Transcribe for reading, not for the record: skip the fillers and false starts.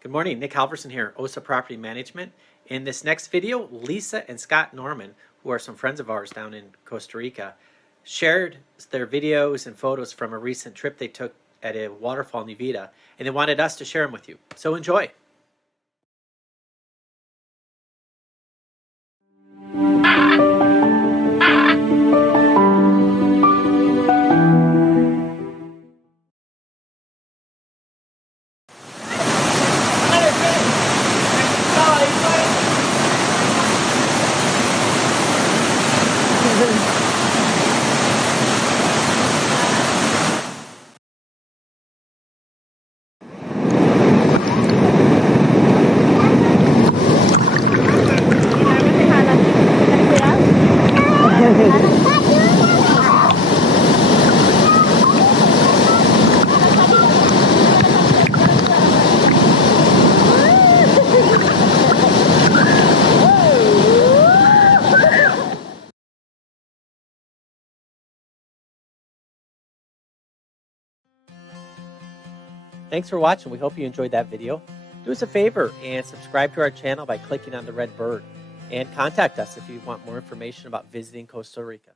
Good morning, Nick Halverson here, OSA Property Management. In this next video, Lisa and Scott Norman, who are some friends of ours down in Costa Rica, shared their videos and photos from a recent trip they took at a waterfall in Uvita, and they wanted us to share them with you. So enjoy. Thanks for watching. We hope you enjoyed that video. Do us a favor and subscribe to our channel by clicking on the red bird. And contact us if you want more information about visiting Costa Rica.